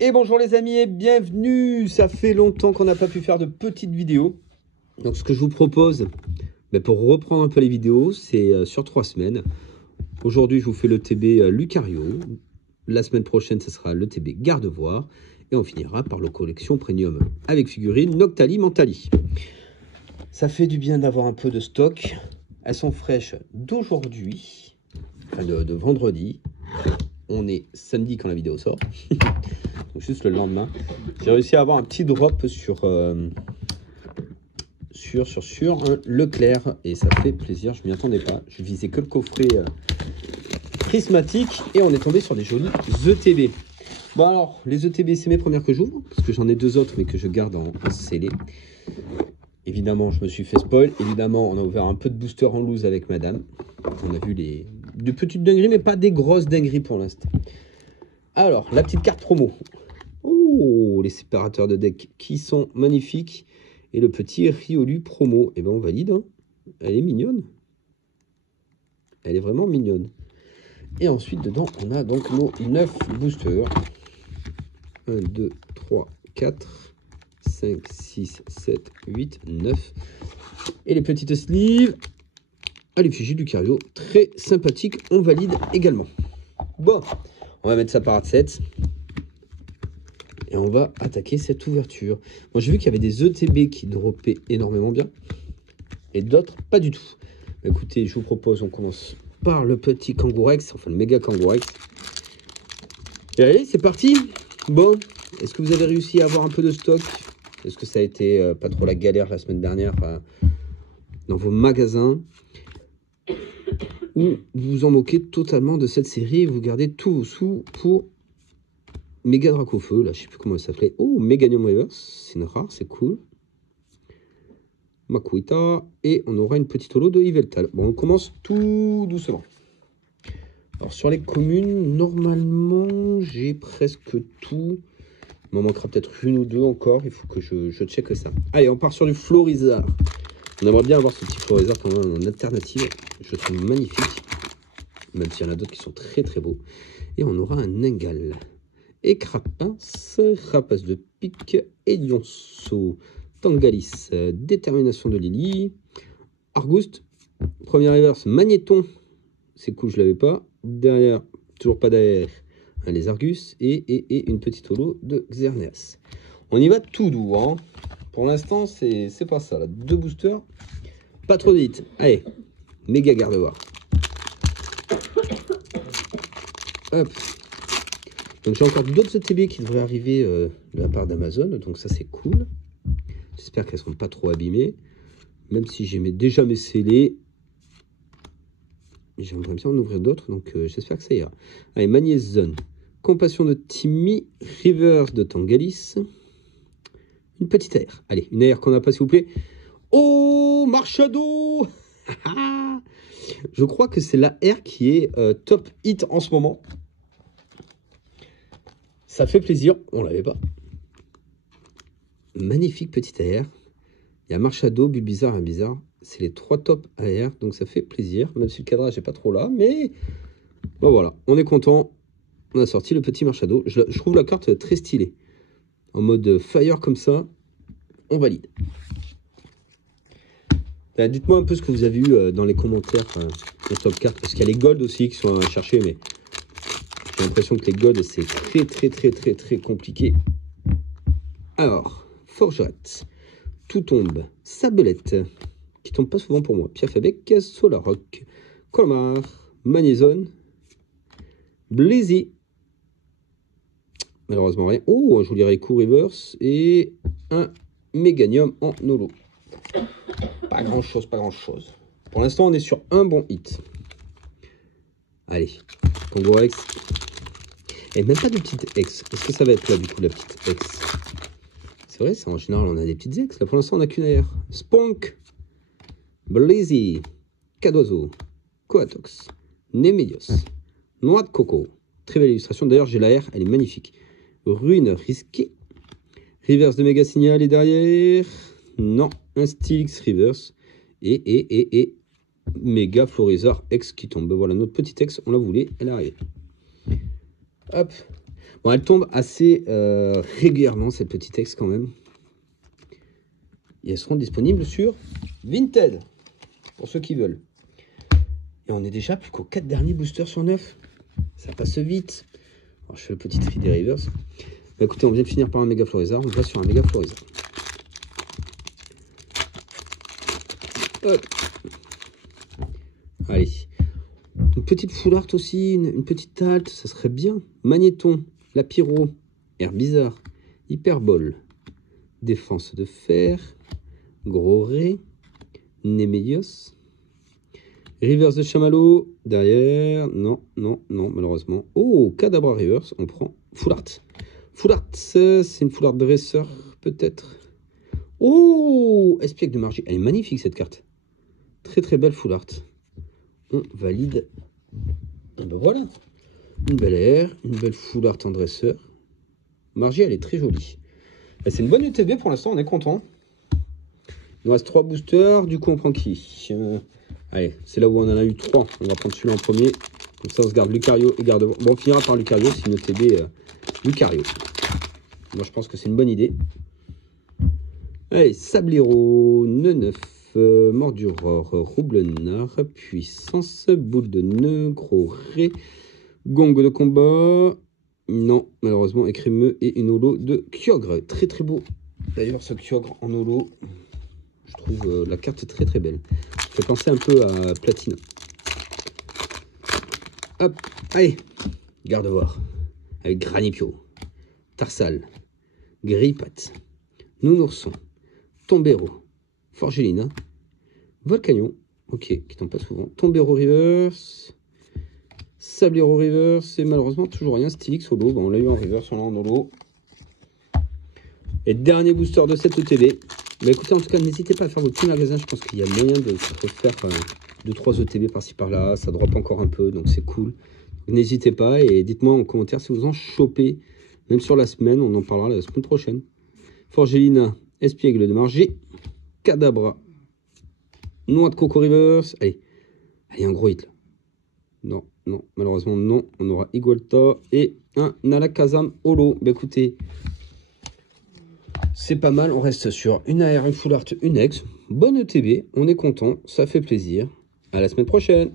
Et bonjour les amis et bienvenue. Ça fait longtemps qu'on n'a pas pu faire de petites vidéos. Donc ce que je vous propose, pour reprendre un peu les vidéos, c'est sur 3 semaines. Aujourd'hui je vous fais le TB Lucario. La semaine prochaine ce sera le TB Gardevoir. Et on finira par le collection premium avec figurines Noctali Mentali. Ça fait du bien d'avoir un peu de stock. Elles sont fraîches d'aujourd'hui, enfin de vendredi. On est samedi quand la vidéo sort. Donc juste le lendemain. J'ai réussi à avoir un petit drop sur Leclerc. Et ça fait plaisir. Je m'y attendais pas. Je visais que le coffret prismatique. Et on est tombé sur des jolis ETB. Bon alors, les ETB, c'est mes premières que j'ouvre. Parce que j'en ai deux autres, mais que je garde en scellé. Évidemment, je me suis fait spoil. Évidemment, on a ouvert un peu de booster en loose avec madame. On a vu de petites dingueries, mais pas des grosses dingueries pour l'instant. Alors, la petite carte promo. Oh, les séparateurs de deck qui sont magnifiques. Et le petit Riolu promo. Et ben on valide. Hein. Elle est mignonne. Elle est vraiment mignonne. Et ensuite, dedans, on a donc nos 9 boosters. 1, 2, 3, 4, 5, 6, 7, 8, 9. Et les petites sleeves à l'effigie du Lucario. Très sympathique. On valide également. Bon, on va mettre ça par 7. Et on va attaquer cette ouverture. Moi, j'ai vu qu'il y avait des ETB qui droppaient énormément bien. Et d'autres, pas du tout. Écoutez, je vous propose, on commence par le petit Kangourex. Enfin, le méga Kangourex. Et allez, c'est parti. Bon, est-ce que vous avez réussi à avoir un peu de stock? Est-ce que ça a été pas trop la galère la semaine dernière dans vos magasins? Ou vous vous en moquez totalement de cette série et vous gardez tous vos sous pour... Méga Dracofeu, là, je sais plus comment elle s'appelait. Oh, Meganium Reverse, c'est une rare, c'est cool. Makuita, et on aura une petite holo de Yveltal. Bon, on commence tout doucement. Alors, sur les communes, normalement, j'ai presque tout. Il m'en manquera peut-être une ou deux encore, il faut que je check ça. Allez, on part sur du Florizard. On aimerait bien avoir ce petit Florizard quand même en alternative. Je le trouve magnifique, même s'il y en a d'autres qui sont très très beaux. Et on aura un Nengal. Et Crapace, Rapace de pique, Elionceau, Tangalis, Détermination de Lily, Argouste, première reverse, Magnéton, c'est cool, je l'avais pas, derrière, toujours pas derrière, les Argus, et une petite holo de Xerneas. On y va tout doux, hein. Pour l'instant, c'est pas ça, là. 2 boosters, pas trop vite, allez, méga Gardevoir. Hop. Donc j'ai encore d'autres ETB qui devraient arriver de la part d'Amazon, donc ça c'est cool. J'espère qu'elles ne seront pas trop abîmées, même si j'aimais déjà mes scellés. J'aimerais bien en ouvrir d'autres, donc j'espère que ça ira. Allez, Magnézone, Compassion de Timmy, Reverse de Tangalis, une petite AR. Allez, une AR qu'on n'a pas s'il vous plaît. Oh, Marchado. Je crois que c'est la R qui est top hit en ce moment. Ça fait plaisir, on l'avait pas. Magnifique petite AR. Il y a Marchado, Bulbizarre et Bizarre. C'est les 3 top AR, donc ça fait plaisir. Même si le cadrage n'est pas trop là, mais bon voilà, on est content. On a sorti le petit Marchado. Je trouve la carte très stylée. En mode fire comme ça, on valide. Dites-moi un peu ce que vous avez eu dans les commentaires de top cartes. Parce qu'il y a les gold aussi qui sont à chercher, mais j'ai l'impression que les gold c'est très compliqué. Alors, Forgerette, Tout tombe, Sabelette, qui tombe pas souvent pour moi, Piafabec, Solaroc, Colmar, Magnézone, Blazy, malheureusement rien. Oh, un joli Raikou Reverse et un Meganium en holo. Pas grand chose, pas grand chose. Pour l'instant, on est sur un bon hit. Allez, Kangourex. Et même pas de petite X. Est-ce que ça va être là, du coup, la petite X? C'est vrai, en général, on a des petites X. Là, pour l'instant, on n'a qu'une AR. Spunk, Blazy, Cadoiseau, Coatox, Nemedios, Noix de Coco. Très belle illustration. D'ailleurs, j'ai la R, elle est magnifique. Ruine risquée. Reverse de Méga Signal est derrière. Non, un Stylix Reverse. Et Méga Florizard X qui tombe. Voilà, notre petite X, on la voulait, elle arrive. Hop. Bon, elle tombe assez régulièrement, cette petite ex, quand même. Et elles seront disponibles sur Vinted, pour ceux qui veulent. Et on est déjà plus qu'aux 4 derniers boosters sur 9. Ça passe vite. Alors, je fais le petit tri des Rivers. Bah, écoutez, on vient de finir par un méga Florizard. On va sur un méga Florizard. Hop. Allez. Une petite full art aussi, une petite halte, ça serait bien. Magnéton, la pyro, air bizarre, hyperbole, défense de fer, gros ré, Némélios, Rivers de Chamallow, derrière, non, malheureusement. Oh, Kadabra Rivers, on prend full art. Full art, c'est une full art dresseur, peut-être. Oh, espiègle de Margie, elle est magnifique cette carte. Très belle full art. On valide. Et ben voilà. Une belle air, une belle full art en dresseur. Margie, elle est très jolie. C'est une bonne UTB pour l'instant, on est content. Il nous reste 3 boosters. Du coup, on prend qui allez, c'est là où on en a eu 3. On va prendre celui-là en premier. Comme ça, on se garde Lucario et garde. Bon, on finira par Lucario. C'est une UTB Lucario. Moi, je pense que c'est une bonne idée. Allez, Sablero, nœud 9. Morduror, Roublenard, puissance, boule de nœud, gros ré, gong de combat, non, malheureusement, écrémeux et une holo de Kyogre, très beau. D'ailleurs, ce Kyogre en holo, je trouve la carte très belle. Ça fait penser un peu à Platine. Hop, allez, Gardevoir, avec Granipio, Tarsal, Grippat, Nounourson, Tombero, Forgelina, Volcanion, ok, qui tombe pas souvent. Tombero Rivers, Sablero Rivers, et malheureusement toujours rien. Stylix holo, bon, on l'a eu en Rivers, on l'a en holo. Et dernier booster de cette ETB. Bah écoutez, en tout cas, n'hésitez pas à faire vos petits magasins. Je pense qu'il y a moyen de faire 2-3 ETB par-ci par-là. Ça drop encore un peu, donc c'est cool. N'hésitez pas et dites-moi en commentaire si vous en chopez. Même sur la semaine, on en parlera la semaine prochaine. Forgelina, espiègle de Margie, Kadabra, Noix de Coco Rivers. Allez, un gros hit là. Non, malheureusement non. On aura Igolta et un Alakazam holo. Bah écoutez, c'est pas mal. On reste sur une AR, une full art, une ex. Bonne ETB, on est content, ça fait plaisir. À la semaine prochaine.